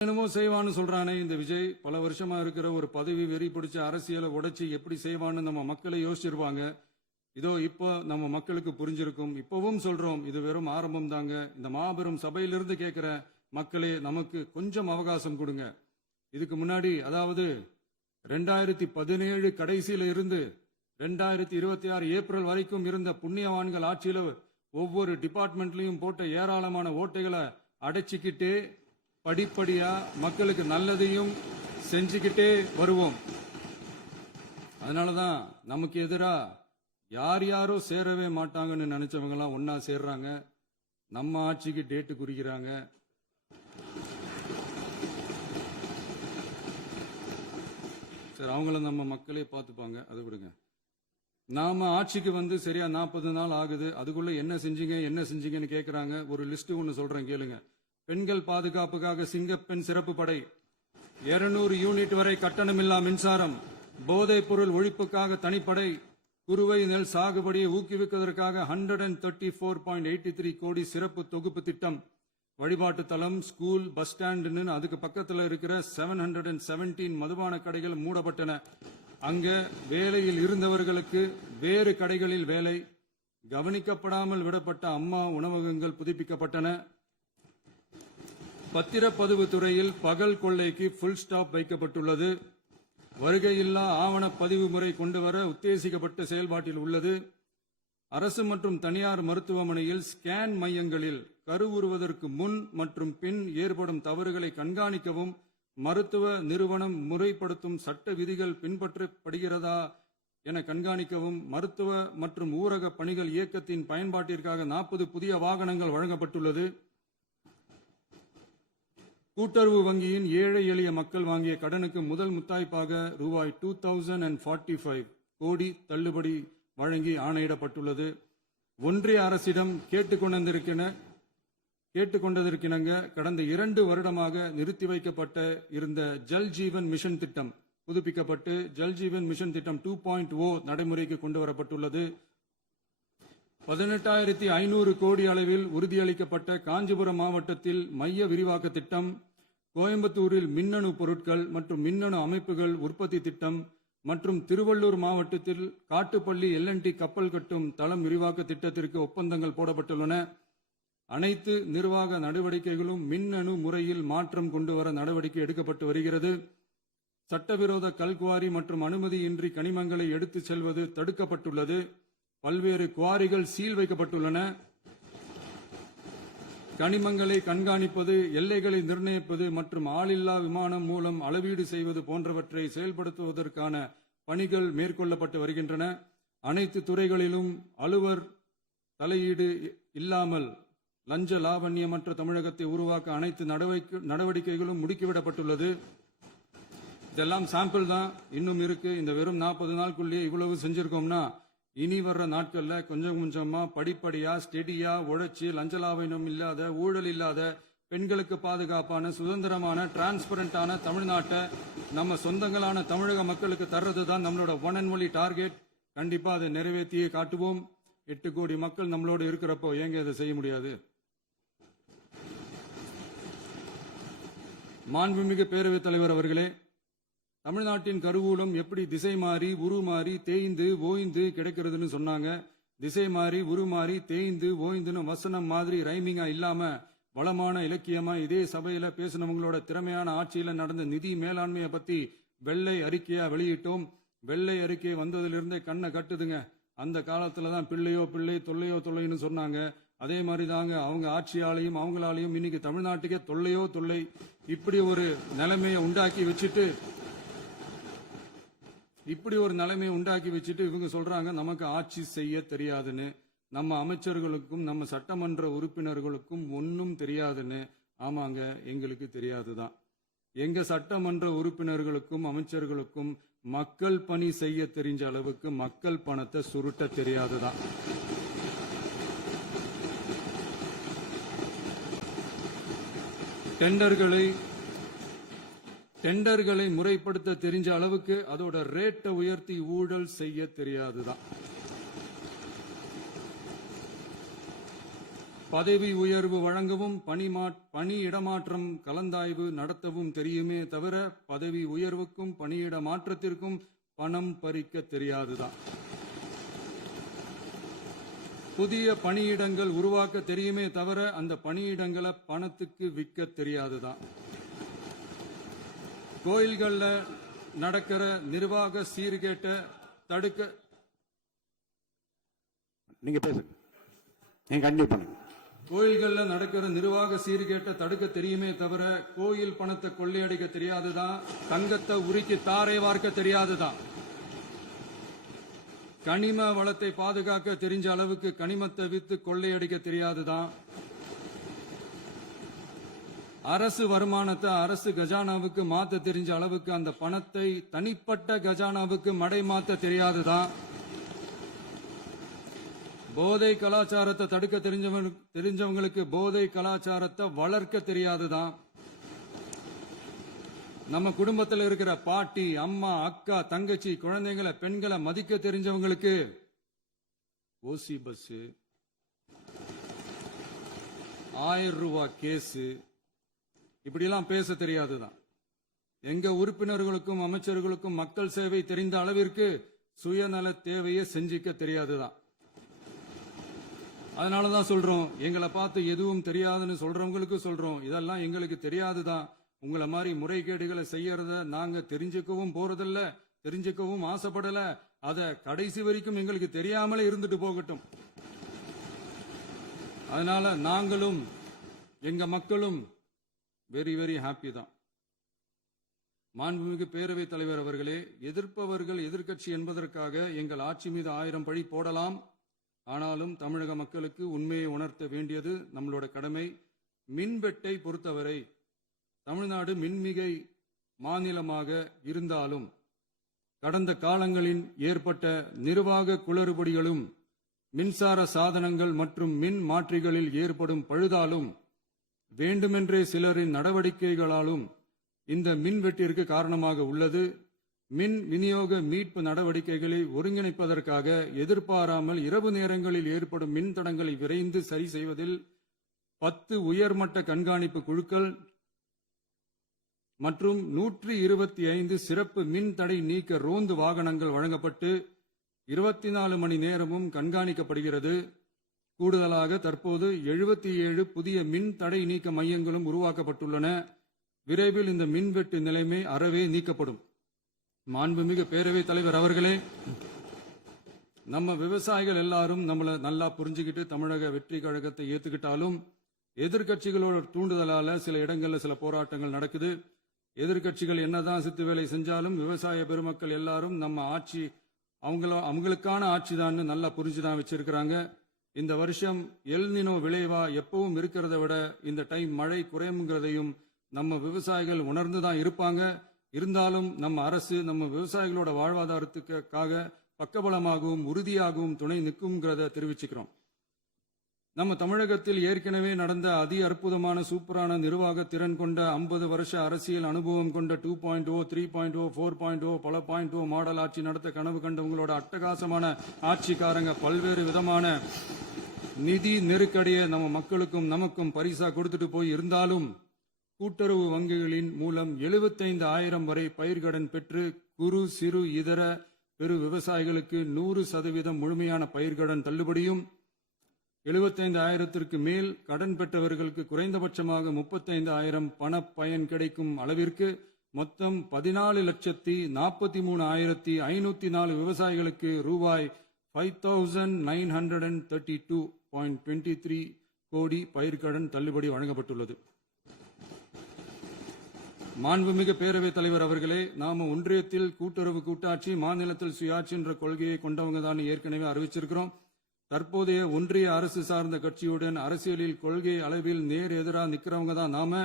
என்னமோ செய்வான்னு சொல்றானே இந்த விஜய். பல வருஷமா இருக்கிற ஒரு பதவி வெறி பிடிச்ச அரசியலை உடைச்சி எப்படி செய்வான்னு நம்ம மக்களை யோசிச்சிருவாங்க. இதோ இப்போ நம்ம மக்களுக்கு புரிஞ்சிருக்கும். இப்பவும் சொல்றோம், இது வெறும் ஆரம்பம் தாங்க. இந்த மாபெரும் சபையிலிருந்து கேட்கிற மக்களே, நமக்கு கொஞ்சம் அவகாசம் கொடுங்க. இதுக்கு முன்னாடி, அதாவது 2017 கடைசியில இருந்து 2026 ஏப்ரல் வரைக்கும் இருந்த புண்ணியவான்கள் ஆட்சியில ஒவ்வொரு டிபார்ட்மெண்ட்லயும் போட்ட ஏராளமான ஓட்டைகளை அடைச்சிக்கிட்டே படிப்படியா மக்களுக்கு நல்லதையும் செஞ்சுக்கிட்டே வருவோம். அதனாலதான் நமக்கு எதிரா யார் யாரோ சேரவே மாட்டாங்கன்னு நினைச்சவங்க எல்லாம் ஒன்னா சேர்றாங்க. நம்ம ஆட்சிக்கு டேட்டு குறிக்கிறாங்க. சரி, அவங்கள நம்ம மக்களே பார்த்துப்பாங்க, அதை விடுங்க. நாம ஆட்சிக்கு வந்து சரியா 40 நாள் ஆகுது. அதுக்குள்ள என்ன செஞ்சீங்கன்னு கேட்கறாங்க. ஒரு லிஸ்ட் ஒன்னு சொல்றேன், கேளுங்க. பெண்கள் பாதுகாப்புக்காக சிங்கப்பெண் சிறப்பு படை, 200 யூனிட் வரை கட்டணமில்லா மின்சாரம், போதைப் பொருள் ஒழிப்புக்காக தனிப்படை, குறுவை நெல் சாகுபடியை ஊக்குவிப்பதற்காக 134.83 கோடி சிறப்பு தொகுப்பு திட்டம், வழிபாட்டு தலம், ஸ்கூல், பஸ் ஸ்டாண்டுன்னு அதுக்கு பக்கத்தில் இருக்கிற 717 மதுபான கடைகள் மூடப்பட்டன. அங்க வேலையில் இருந்தவர்களுக்கு வேறு கடைகளில் வேலை. கவனிக்கப்படாமல் விடப்பட்ட அம்மா உணவகங்கள் புதுப்பிக்கப்பட்டன. பத்திரப்பதிவு துறையில் பகல் கொள்ளைக்கு புல் ஸ்டாப் வைக்கப்பட்டுள்ளது. வருகையில்லா ஆவண பதிவு முறை கொண்டுவர உத்தேசிக்கப்பட்ட செயல்பாட்டில் உள்ளது. அரசு மற்றும் தனியார் மருத்துவமனையில் ஸ்கேன் மையங்களில் கருவுறுவதற்கு முன் மற்றும் பின் ஏற்படும் தவறுகளை கண்காணிக்கவும், மருத்துவ நிறுவனம் முறைப்படுத்தும் சட்ட விதிகள் பின்பற்றப்படுகிறதா என கண்காணிக்கவும், மருத்துவ மற்றும் ஊரக பணிகள் இயக்கத்தின் பயன்பாட்டிற்காக 40 புதிய வாகனங்கள் வழங்கப்பட்டுள்ளது. கூட்டுறவு வங்கியின் ஏழை எளிய மக்கள் வாங்கிய கடனுக்கு முதல் முத்தாய்ப்பாக ரூபாய் 2045 கோடி தள்ளுபடி வழங்கி ஆணையிடப்பட்டுள்ளது. ஒன்றிய அரசிடம் கேட்டுக்கொண்டதற்கிணங்க கடந்த 2 வருடமாக நிறுத்தி வைக்கப்பட்ட இருந்த ஜல் ஜீவன் மிஷன் திட்டம் புதுப்பிக்கப்பட்டு ஜல் ஜீவன் மிஷன் திட்டம் 2.0 நடைமுறைக்கு கொண்டு வரப்பட்டுள்ளது. 18,500 கோடி அளவில் உறுதியளிக்கப்பட்ட காஞ்சிபுரம் மாவட்டத்தில் மைய விரிவாக்க திட்டம், கோயம்புத்தூரில் மின்னணு பொருட்கள் மற்றும் மின்னணு அமைப்புகள் உற்பத்தி திட்டம் மற்றும் திருவள்ளூர் மாவட்டத்தில் காட்டுப்பள்ளி LNT கப்பல் கட்டும் தளம் விரிவாக்க திட்டத்திற்கு ஒப்பந்தங்கள் போடப்பட்டுள்ளன. அனைத்து நிர்வாக நடவடிக்கைகளும் மின்னணு முறையில் மாற்றம் கொண்டு வர நடவடிக்கை எடுக்கப்பட்டு வருகிறது. சட்டவிரோத கல்குவாரி மற்றும் அனுமதியின்றி கனிமங்களை எடுத்துச் செல்வது தடுக்கப்பட்டுள்ளது. பல்வேறு குவாரிகள் சீல் வைக்கப்பட்டுள்ளன. கனிமங்களை கண்காணிப்பது, எல்லைகளை நிர்ணயிப்பது மற்றும் ஆளில்லா விமானம் மூலம் அளவீடு செய்வது போன்றவற்றை செயல்படுத்துவதற்கான பணிகள் மேற்கொள்ளப்பட்டு வருகின்றன. அனைத்து துறைகளிலும் அலுவலர் தலையீடு இல்லாமல் லஞ்ச லாவண்யமற்ற தமிழகத்தை உருவாக்க அனைத்து நடவடிக்கைகளும் முடுக்கிவிடப்பட்டுள்ளது. இதெல்லாம் சாம்பிள் தான், இன்னும் இருக்கு. இந்த வெறும் 40 நாளுக்குள்ளேயே இவ்வளவு செஞ்சிருக்கோம்னா, இனி வர்ற நாட்கள்ல கொஞ்சம் கொஞ்சமா படிப்படியா ஸ்டெடியா உழைச்சி லஞ்சலாவணம் இல்லாத, ஊழல் இல்லாத, பெண்களுக்கு பாதுகாப்பான, சுதந்திரமான, டிரான்ஸ்பரண்டான தமிழ்நாட்டை நம்ம சொந்தங்களான தமிழக மக்களுக்கு தர்றதுதான் நம்மளோட ஒன் அண்ட் ஒன்லி டார்கெட். கண்டிப்பா அதை நிறைவேற்றியே காட்டுவோம். 8 கோடி மக்கள் நம்மளோட இருக்கிறப்போ ஏங்க இதை செய்ய முடியாது? மாண்புமிகு பேரவைத் தலைவர் அவர்களே, தமிழ்நாட்டின் கருவூலம் எப்படி திசை மாறி உருமாறி தேய்ந்து ஓய்ந்து கிடைக்கிறதுன்னு சொன்னாங்க. திசை மாறி உருமாறி தேய்ந்து ஓய்ந்துன்னு வசனம் மாதிரி ரைமிங்கா இல்லாம வளமான இலக்கியமா இதே சபையில பேசினவங்களோட திறமையான ஆட்சியில நடந்த நிதி மேலாண்மையை பத்தி வெள்ளை அறிக்கையா வெளியிட்டோம். வெள்ளை அறிக்கை வந்ததிலிருந்தே கண்ணை கட்டுதுங்க. அந்த காலத்துலதான் பிள்ளையோ பிள்ளை தொல்லையோ தொல்லைன்னு சொன்னாங்க. அதே மாதிரி தாங்க அவங்க ஆட்சியாலையும் அவங்களாலையும் இன்னைக்கு தமிழ்நாட்டுக்கே தொல்லையோ தொல்லை. இப்படி ஒரு நிலைமையை உண்டாக்கி வச்சுட்டு இவங்க சொல்றாங்க நமக்கு ஆட்சி செய்ய தெரியாதுன்னு. நம்ம அமைச்சர்களுக்கும் நம்ம சட்டமன்ற உறுப்பினர்களுக்கும் ஒன்னும் தெரியாதுன்னு. ஆமாங்க, எங்களுக்கு தெரியாதுதான். எங்க சட்டமன்ற உறுப்பினர்களுக்கும் அமைச்சர்களுக்கும் மக்கள் பணி செய்ய தெரிஞ்ச அளவுக்கு மக்கள் பணத்தை சுருட்ட தெரியாதுதான். டெண்டர்களை முறைப்படுத்த தெரிஞ்ச அளவுக்கு அதோட ரேட்டை உயர்த்தி ஊழல் செய்ய தெரியாதுதான். பதவி உயர்வு வழங்கவும் பணி இடமாற்றம் கலந்தாய்வு நடத்தவும் தெரியுமே தவிர பதவி உயர்வுக்கும் பணியிட மாற்றத்திற்கும் பணம் பறிக்க தெரியாதுதான். புதிய பணியிடங்கள் உருவாக்க தெரியுமே தவிர அந்த பணியிடங்களை பணத்துக்கு விற்க தெரியாதுதான். கோயில்கள்ல நடக்கிற நிர்வாக சீர்கேட்டை தடுக்க நீங்க பேசுங்க, நீங்க கண்டினியூ பண்ணுங்க. கோயில்கள்ல நடக்கிற நிர்வாக சீர்கேட்டை தடுக்க தெரியுமே தவிர கோயில் பணத்தை கொள்ளையடிக்க தெரியாதுதான். தங்கத்தை உருக்கி தாரை வார்க்க தெரியாதுதான். கனிம வளத்தை பாதுகாக்க தெரிஞ்ச அளவுக்கு கனிமத்தை வித்து கொள்ளையடிக்க தெரியாதுதான். அரசு வருமானத்தை அரசு கஜானாவுக்கு மாத்த தெரிஞ்ச அளவுக்கு அந்த பணத்தை தனிப்பட்ட கஜானாவுக்கு மடை மாத்த தெரியாதுதான். போதை கலாச்சாரத்தை தடுக்க தெரிஞ்சவங்களுக்கு போதை கலாச்சாரத்தை வளர்க்க தெரியாதுதான். நம்ம குடும்பத்தில் இருக்கிற பாட்டி, அம்மா, அக்கா, தங்கச்சி, குழந்தைகளை, பெண்களை மதிக்க தெரிஞ்சவங்களுக்கு ஓசி பஸ், 1000 ரூபாய் கேஸ், இப்படிலாம் பேச தெரியாதுதான். எங்க உறுப்பினர்களுக்கும் அமைச்சர்களுக்கும் மக்கள் சேவை தெரிந்த அளவிற்கு சுயநல தேவையை செஞ்சிக்க தெரியாதுதான். அதனாலதான் சொல்றோம், எங்களை பார்த்து எதுவும் தெரியாதுன்னு சொல்றவங்களுக்கு சொல்றோம், இதெல்லாம் எங்களுக்கு தெரியாதுதான். உங்களை மாதிரி முறைகேடுகளை செய்யறத நாங்க தெரிஞ்சுக்கவும் போறதில்ல, தெரிஞ்சுக்கவும் ஆசைப்படல. அத கடைசி வரைக்கும் எங்களுக்கு தெரியாமலே இருந்துட்டு போகட்டும். அதனால நாங்களும் எங்க மக்களும் வெரி வெரி ஹாப்பி தான். மாண்புமிகு பேரவைத் தலைவர் அவர்களே, எதிர்ப்பவர்கள் எதிர்க்கட்சி என்பதற்காக எங்கள் ஆட்சி மீது 1000 பழி போடலாம். ஆனாலும் தமிழக மக்களுக்கு உண்மையை உணர்த்த வேண்டியது நம்மளோட கடமை. மின்வெட்டை பொறுத்தவரை தமிழ்நாடு மின்மிகை மாநிலமாக இருந்தாலும் கடந்த காலங்களில் ஏற்பட்ட நிர்வாக குளறுபடிகளும் மின்சார சாதனங்கள் மற்றும் மின் மாற்றிகளில் ஏற்படும் பழுதாலும் வேண்டுமென்றே சிலரின் நடவடிக்கைகளாலும் இந்த மின்வெட்டிற்கு காரணமாக உள்ளது. மின் விநியோக மீட்பு நடவடிக்கைகளை ஒருங்கிணைப்பதற்காக எதிர்பாராமல் இரவு நேரங்களில் ஏற்படும் மின் தடங்களை விரைந்து சரி செய்வதில் 10 உயர்மட்ட கண்காணிப்பு குழுக்கள் மற்றும் 125 சிறப்பு மின் தடை நீக்க ரோந்து வாகனங்கள் வழங்கப்பட்டு 24 மணி நேரமும் கண்காணிக்கப்படுகிறது. கூடுதலாக தற்போது 77 புதிய மின் தடை நீக்க மையங்களும் உருவாக்கப்பட்டுள்ளன. விரைவில் இந்த மின்வெட்டு நிலைமை அறவே நீக்கப்படும். மாண்புமிகு பேரவைத் தலைவர் அவர்களே, நம்ம விவசாயிகள் எல்லாரும் நம்மள நல்லா புரிஞ்சுக்கிட்டு தமிழக வெற்றி கழகத்தை ஏத்துக்கிட்டாலும் எதிர்கட்சிகளோட தூண்டுதலால சில இடங்கள்ல சில போராட்டங்கள் நடக்குது. எதிர்கட்சிகள் என்னதான் சித்து வேலை செஞ்சாலும் விவசாய பெருமக்கள் எல்லாரும் நம்ம ஆட்சி அவங்களுக்கான ஆட்சி தான் நல்லா புரிஞ்சுதான் வச்சிருக்கிறாங்க. இந்த வருஷம் எல்னினோ விளைவா எப்பவும் இருக்கிறத விட இந்த டைம் மழை குறையுங்கிறதையும் நம்ம விவசாயிகள் உணர்ந்துதான் இருப்பாங்க. இருந்தாலும் நம்ம அரசு நம்ம விவசாயிகளோட வாழ்வாதாரத்துக்காக பக்கபலமாகவும் உறுதியாகவும் துணை நிற்கும்ங்கிறத தெரிவிச்சுக்கிறோம். நம்ம தமிழகத்தில் ஏற்கனவே நடந்த அதி அற்புதமான சூப்பரான நிர்வாக திறன் கொண்ட 50 வருஷ அரசியல் அனுபவம் கொண்ட 2.0, 3.0, 4.0 பல 0.0 மாடல் ஆட்சி நடத்த கனவு கண்டவங்களோட அட்டகாசமான ஆட்சிக்காரங்க பல்வேறு விதமான நிதி நெருக்கடியை நம்ம மக்களுக்கும் நமக்கும் பரிசா கொடுத்துட்டு போய் இருந்தாலும் கூட்டுறவு வங்கிகளின் மூலம் 75,000 வரை பயிர்கடன் பெற்று குறு சிறு இதர பெரு விவசாயிகளுக்கு 100% முழுமையான பயிர்கடன் தள்ளுபடியும் 75,000க்கு மேல் கடன் பெற்றவர்களுக்கு குறைந்தபட்சமாக 35,000 பண பயன் கிடைக்கும் அளவிற்கு மொத்தம் 14,43,504 விவசாயிகளுக்கு ரூபாய் 5,932.23 கோடி பயிர்கடன் தள்ளுபடி வழங்கப்பட்டுள்ளது. மாண்புமிகு பேரவைத் தலைவர் அவர்களே, நாம ஒன்றியத்தில் கூட்டுறவு கூட்டாட்சி, மாநிலத்தில் சுயாட்சி என்ற கொள்கையை கொண்டவங்க தான் ஏற்கனவே அறிவிச்சிருக்கிறோம். தற்போதைய ஒன்றிய அரசு சார்ந்த கட்சியுடன் அரசியலில் கொள்கை அளவில் நேர் எதிராக நிக்கிறவங்க தான் நாம.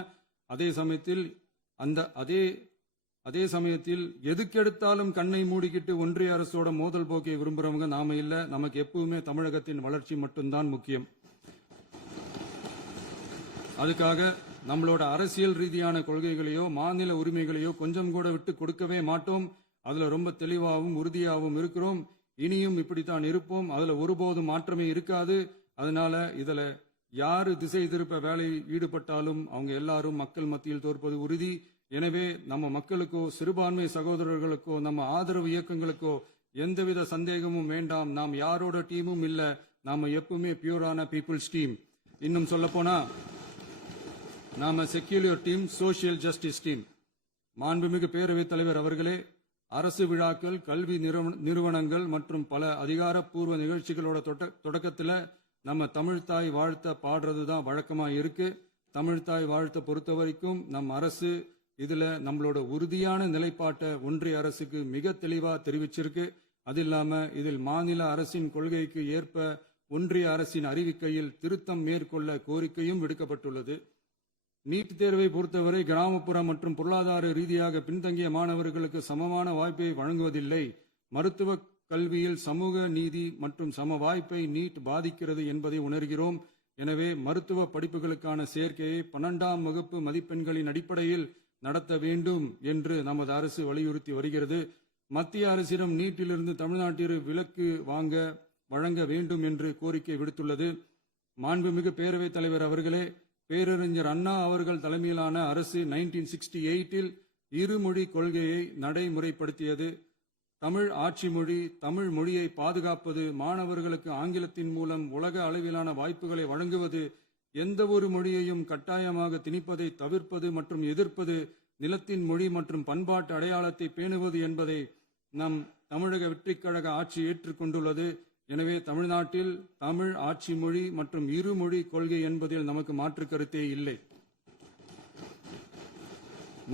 அதே சமயத்தில் எதுக்கெடுத்தாலும் கண்ணை மூடிக்கிட்டு ஒன்றிய அரசோட மோதல் போக்கை விரும்புறவங்க நாம இல்ல. நமக்கு எப்பவுமே தமிழகத்தின் வளர்ச்சி மட்டும்தான் முக்கியம். அதுக்காக நம்மளோட அரசியல் ரீதியான கொள்கைகளையோ மாநில உரிமைகளையோ கொஞ்சம் கூட விட்டு கொடுக்கவே மாட்டோம். அதுல ரொம்ப தெளிவாகவும் உறுதியாகவும் இருக்கிறோம். இனியும் இப்படித்தான் இருப்போம். அதுல ஒருபோதும் மாற்றமே இருக்காது. அதனால இதுல யாரு திசை திருப்ப வேலையில் ஈடுபட்டாலும் அவங்க எல்லாரும் மக்கள் மத்தியில் தோற்பது உறுதி. எனவே நம்ம மக்களுக்கோ சிறுபான்மை சகோதரர்களுக்கோ நம்ம ஆதரவு இயக்கங்களுக்கோ எந்தவித சந்தேகமும் வேண்டாம். நாம் யாரோட டீமும் இல்ல, நாம எப்பவுமே பியூரான பீப்புள்ஸ் டீம். இன்னும் சொல்ல போனா நாம secular team, social justice team. மாண்புமிகு பேரவைத் தலைவர் அவர்களே, அரசு விழாக்கள், கல்வி நிறுவனங்கள் மற்றும் பல அதிகாரப்பூர்வ நிகழ்ச்சிகளோட தொடக்கத்தில் நம்ம தமிழ்தாய் வாழ்த்த பாடுறது தான் வழக்கமா இருக்கு. தமிழ்தாய் வாழ்த்த பொறுத்த வரைக்கும் நம் அரசு இதுல நம்மளோட உறுதியான நிலைப்பாட்டை ஒன்றிய அரசுக்கு மிக தெளிவா தெரிவிச்சிருக்கு. அது இல்லாம இதில் மாநில அரசின் கொள்கைக்கு ஏற்ப ஒன்றிய அரசின் அறிவிக்கையில் திருத்தம் மேற்கொள்ள கோரிக்கையும் விடுக்கப்பட்டுள்ளது. நீட் தேர்வை பொறுத்தவரை கிராமப்புற மற்றும் பொருளாதார ரீதியாக பின்தங்கிய மாணவர்களுக்கு சமமான வாய்ப்பை வழங்குவதில்லை. மருத்துவ கல்வியில் சமூக நீதி மற்றும் சம வாய்ப்பை நீட் பாதிக்கிறது என்பதை உணர்கிறோம். எனவே மருத்துவ படிப்புகளுக்கான சேர்க்கையை 12ஆம் வகுப்பு மதிப்பெண்களின் அடிப்படையில் நடத்த வேண்டும் என்று நமது அரசு வலியுறுத்தி வருகிறது. மத்திய அரசிடம் நீட்டிலிருந்து தமிழ்நாட்டிற்கு விலக்கு வழங்க வேண்டும் என்று கோரிக்கை விடுத்துள்ளது. மாண்புமிகு பேரவைத் தலைவர் அவர்களே, பேரறிஞர் அண்ணா அவர்கள் தலைமையிலான அரசு 1968இல் இருமொழி கொள்கையை நடைமுறைப்படுத்தியது. தமிழ் ஆட்சி மொழி, தமிழ் மொழியை பாதுகாப்பது, மாணவர்களுக்கு ஆங்கிலத்தின் மூலம் உலக அளவிலான வாய்ப்புகளை வழங்குவது, எந்த ஒரு மொழியையும் கட்டாயமாக திணிப்பதை தவிர்ப்பது மற்றும் எதிர்ப்பது, நிலத்தின் மொழி மற்றும் பண்பாட்டு அடையாளத்தை பேணுவது என்பதை நம் தமிழக வெற்றிக் கழக ஆட்சி ஏற்றுக்கொண்டுள்ளது. எனவே தமிழ்நாட்டில் தமிழ் ஆட்சி மொழி மற்றும் இருமொழி கொள்கை என்பதில் நமக்கு மாற்று கருத்தே இல்லை.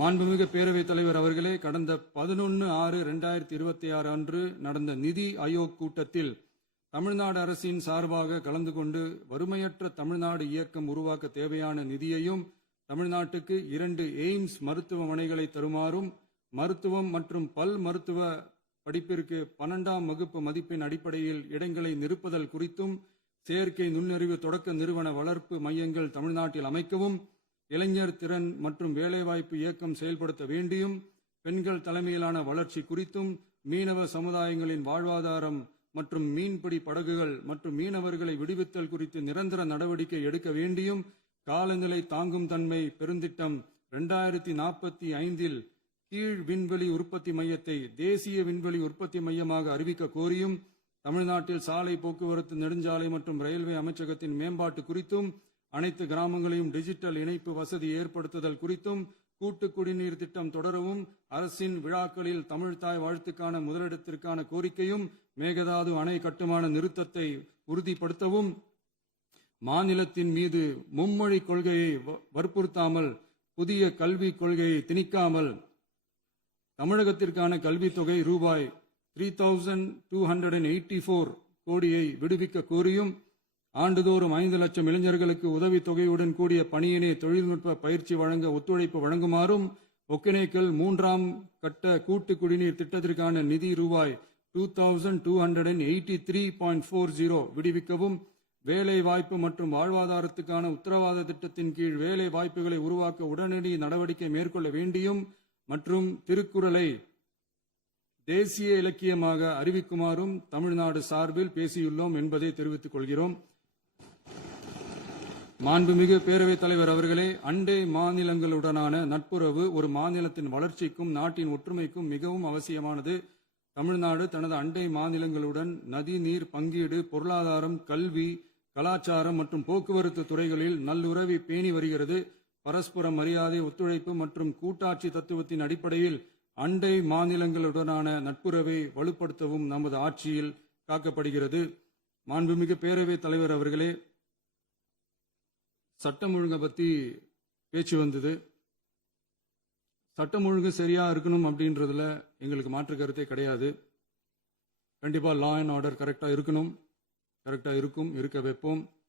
மாண்புமிகு பேரவைத் தலைவர் அவர்களே, கடந்த 11/6/2026 அன்று நடந்த நிதி ஆயோக் கூட்டத்தில் தமிழ்நாடு அரசின் சார்பாக கலந்து கொண்டு வறுமையற்ற தமிழ்நாடு இயக்கம் உருவாக்க தேவையான நிதியையும், தமிழ்நாட்டுக்கு 2 எய்ம்ஸ் மருத்துவமனைகளை தருமாறும், மருத்துவம் மற்றும் பல் மருத்துவ படிப்பிற்கு 12ஆம் வகுப்பு மதிப்பெண் அடிப்படையில் இடங்களை நிரப்புதல் குறித்தும், செயற்கை நுண்ணறிவு தொடக்க நிறுவன வளர்ப்பு மையங்கள் தமிழ்நாட்டில் அமைக்கவும், இளைஞர் திறன் மற்றும் வேலைவாய்ப்பு இயக்கம் செயல்படுத்த வேண்டியும், பெண்கள் தலைமையிலான வளர்ச்சி குறித்தும், மீனவ சமுதாயங்களின் வாழ்வாதாரம் மற்றும் மீன்பிடி படகுகள் மற்றும் மீனவர்களை விடுவித்தல் குறித்து நிரந்தர நடவடிக்கை எடுக்க வேண்டியும், காலநிலை தாங்கும் தன்மை பெருந்திட்டம் 2045இல் கீழ் விண்வெளி உற்பத்தி மையத்தை தேசிய விண்வெளி உற்பத்தி மையமாக அறிவிக்க கோரியும், தமிழ்நாட்டில் சாலை போக்குவரத்து, நெடுஞ்சாலை மற்றும் ரயில்வே அமைச்சகத்தின் மேம்பாட்டு குறித்தும், அனைத்து கிராமங்களையும் டிஜிட்டல் இணைப்பு வசதி ஏற்படுத்துதல் குறித்தும், கூட்டு குடிநீர் திட்டம் தொடரவும், அரசின் விழாக்களில் தமிழ்தாய் வாழ்த்துக்கான முதலிடத்திற்கான கோரிக்கையும், மேகதாது அணை கட்டுமான நிறுத்தத்தை உறுதிப்படுத்தவும், மாநிலத்தின் மீது மும்மொழி கொள்கையை வற்புறுத்தாமல் புதிய கல்விக் கொள்கையை திணிக்காமல் தமிழகத்திற்கான கல்வித் தொகை ரூபாய் 3284 கோடியை விடுவிக்க கோரியும், ஆண்டுதோறும் 5 லட்சம் இளைஞர்களுக்கு உதவித் தொகையுடன் கூடிய பணியினை தொழில்நுட்ப பயிற்சி வழங்க ஒத்துழைப்பு வழங்குமாறும், ஒகேனக்கல் 3ஆம் கட்ட கூட்டு குடிநீர் திட்டத்திற்கான நிதி ரூபாய் 2283.40 விடுவிக்கவும், வேலை வாய்ப்பு மற்றும் வாழ்வாதாரத்துக்கான உத்தரவாத திட்டத்தின் கீழ் வேலை வாய்ப்புகளை உருவாக்க உடனடி நடவடிக்கை மேற்கொள்ள வேண்டியும் மற்றும் திருக்குறளை தேசிய இலக்கியமாக அறிவிக்குமாறும் தமிழ்நாடு சார்பில் பேசியுள்ளோம் என்பதை தெரிவித்துக் கொள்கிறோம். மாண்புமிகு பேரவைத் தலைவர் அவர்களே, அண்டை மாநிலங்களுடனான நட்புறவு ஒரு மாநிலத்தின் வளர்ச்சிக்கும் நாட்டின் ஒற்றுமைக்கும் மிகவும் அவசியமானது. தமிழ்நாடு தனது அண்டை மாநிலங்களுடன் நதி நீர் பங்கீடு, பொருளாதாரம், கல்வி, கலாச்சாரம் மற்றும் போக்குவரத்து துறைகளில் நல்லுறவை பேணி வருகிறது. பரஸ்பர மரியாதை, ஒத்துழைப்பு மற்றும் கூட்டாட்சி தத்துவத்தின் அடிப்படையில் அண்டை மாநிலங்களுடனான நட்புறவை வலுப்படுத்தவும் நமது ஆட்சியில் காக்கப்படுகிறது. மாண்புமிகு பேரவைத் தலைவர் அவர்களே, சட்டம் ஒழுங்கை பற்றி பேச்சு வந்தது. சட்டம் ஒழுங்கு சரியா இருக்கணும் அப்படின்றதுல எங்களுக்கு மாற்று கருத்தே கிடையாது. கண்டிப்பா லா அண்ட் ஆர்டர் கரெக்டா இருக்கணும், கரெக்டா இருக்கும், இருக்க வைப்போம்.